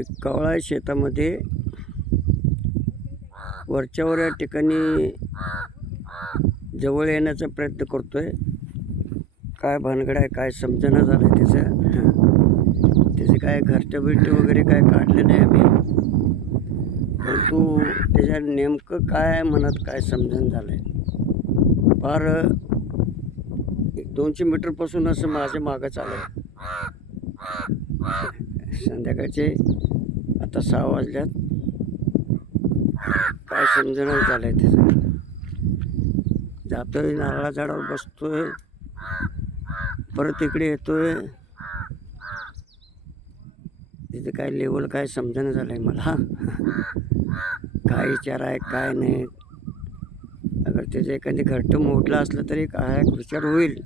ते कवळा शेतामध्ये वरच्यावर या ठिकाणी जवळ येण्याचा प्रयत्न करतोय. काय भानगड आहे काय समजणं झालं त्याचं. त्याचे काय घरच्या बिरटे वगैरे काय काढले नाही आम्ही. परंतु त्याच्या नेमकं काय मनात काय समजून झालं आहे फार एक दोनशे मीटरपासून असं माझ्या मागं चालू आहे संध्याकाळचे आता सहा वाजल्यात. काय समजणं झालं आहे त्याचं जातोय नारळा झाडावर बसतोय. परत इकडे येतोय. तिथे काय लेवल काय समजणं झालं आहे मला. काय विचार आहे काय नाही अगर त्याचं एखादी घरटं मोडलं असलं तरी काय विचार होईल.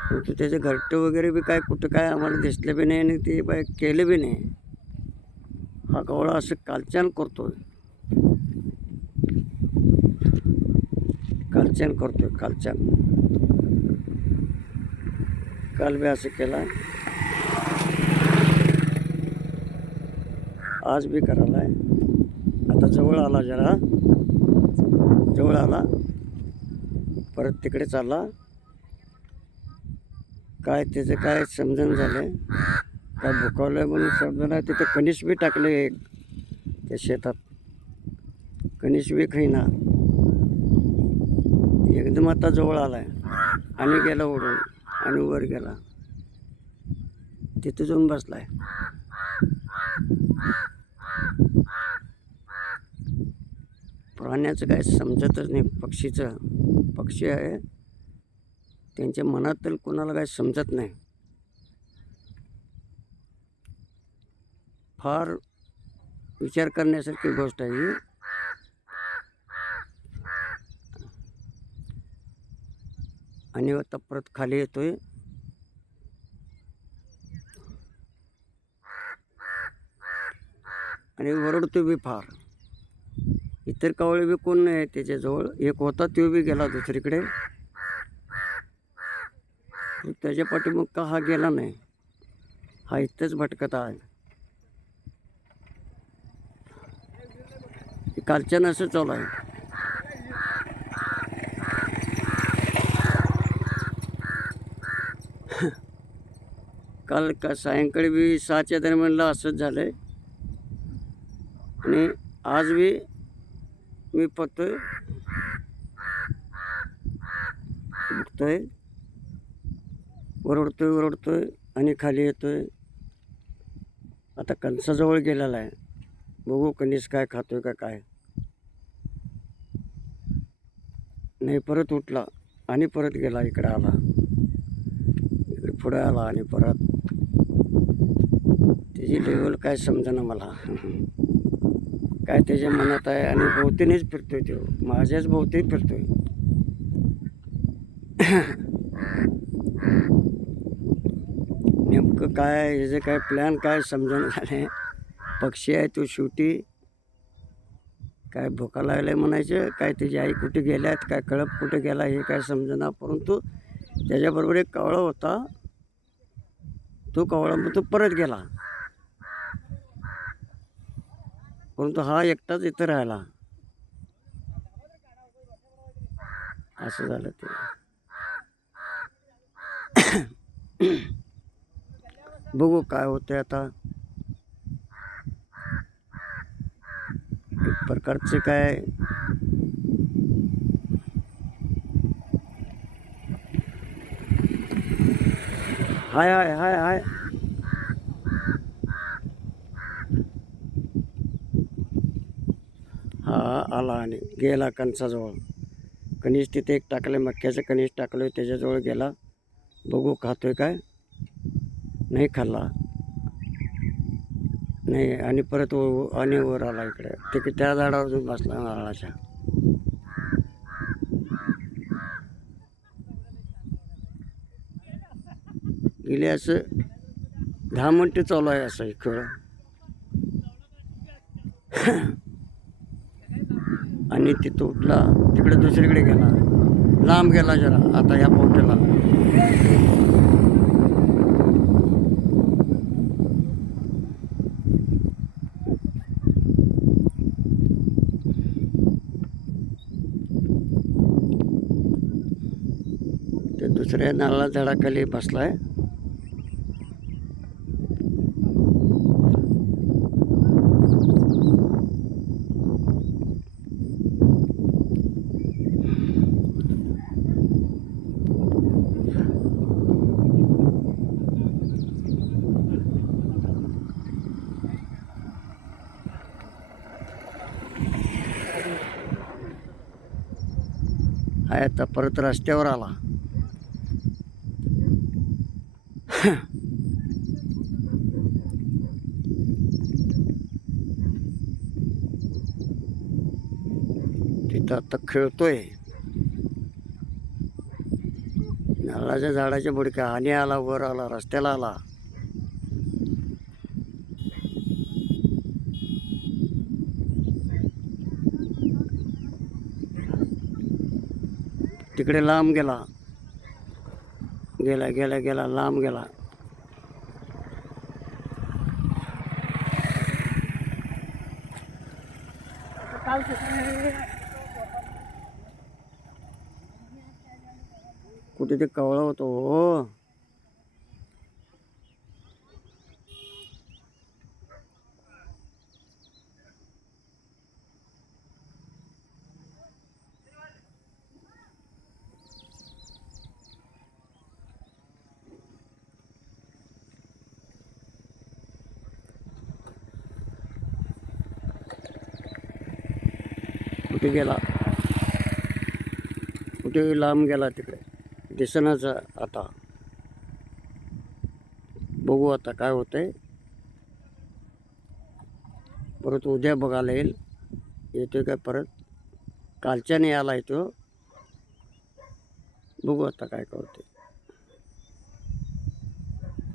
परंतु त्याचे घरटं वगैरे बी काय कुठं काय आम्हाला दिसलं बी नाही आणि ते बाय केलं बी नाही. हा असं कालचान आहे कालचान करतो कालचान. काल बी असं केला. आज बी करायला आता जवळ आला जरा. जवळ आला. परत तिकडे चालला. काय त्याचं काय समजून झालं काय भुकावलं आहे म्हणून समजून तिथं कणीस बी टाकले एक. त्या शेतात. कणीस बी खाईना एकदम आता जवळ आलाय. आणि गेला उडून आणि वर गेला. तिथं जाऊन बसला आहे प्राण्याचं काय समजतच नाही. पक्षीचं. पक्षी आहे. त्यांच्या मनातील कोणाला काही समजत नाही. फार विचार करण्यासारखी गोष्ट आहे ही. आणि आता परत खाली येतोय. आणि ओरडतोय बी फार. इतर कावळे बी कोण नाही त्याच्याजवळ. एक होता तो बी गेला दुसरीकडे. त्याच्या पाठी मग का हा गेला नाही? हा इथंच भटकत आहे. कालच्यानं असं चालू आहे. काल का सायंकाळी बी सहाच्या दरम्यानला असंच झालं आहे आणि आज बी मी बघतोय बघतोय. ओरडतोय ओरडतोय आणि खाली येतोय. आता कणसाजवळ गेलेला आहे. बघू कणीस काय खातोय का काय. नाही परत उठला आणि परत गेला इकडं आला. इकडे पुढं आला आणि परत. त्याची लेवल काय समजेना मला. काय त्याच्या मनात आहे आणि भोवतीनेच फिरतोय तो. माझ्याच भोवती फिरतोय. नेमकं काय ह्याचं काय प्लॅन काय समजणं झालं पक्षी आहे तो शेवटी. काय भुका लागलाय म्हणायचं काय त्याची आई कुठे गेल्यात काय कळप कुठे गेला हे काय समजेना. परंतु त्याच्याबरोबर एक कावळा होता. तो कावळा मग तो परत गेला. परंतु हा एकटाच इथं राहिला. असं झालं ते. बघू काय होतं आता. प्रकारचे काय? हाय हाय हाय हाय. हा आला आणि गेला कणसाजवळ. कणीस तिथे एक टाकलं मक्याचं कणीस टाकलं त्याच्याजवळ गेला. बघू खातोय काय? नाही खाल्ला. नाही आणि परत व- आणि वर आला इकडे. ते त्या झाडावर जाऊन बसला नारळाच्या गेले असं दहा मिनटं चालू आहे असं हे खेळ. आणि तिथं उठला तिकडे दुसरीकडे गेला. लांब गेला जरा आता ह्या पोट्याला ते दुसऱ्या नारळा झाडाखाली बसलाय आहे आता परत रस्त्यावर आला तिथं आता खेळतोय. नारळाच्या झाडाच्या बुडक्या आणि आला वर आला रस्त्याला आला. तिकडे लांब गेला. गेला गेला गेला लांब गेला. कुठे ते कवळा होतो हो. कुठे गेला. कुठे लांब गेला तिकडे. दिसनाच आता. बघू आता काय होतंय. परत उद्या बघायला येईल. येतोय काय परत? कालच्याने आला येतो बघू आता काय करते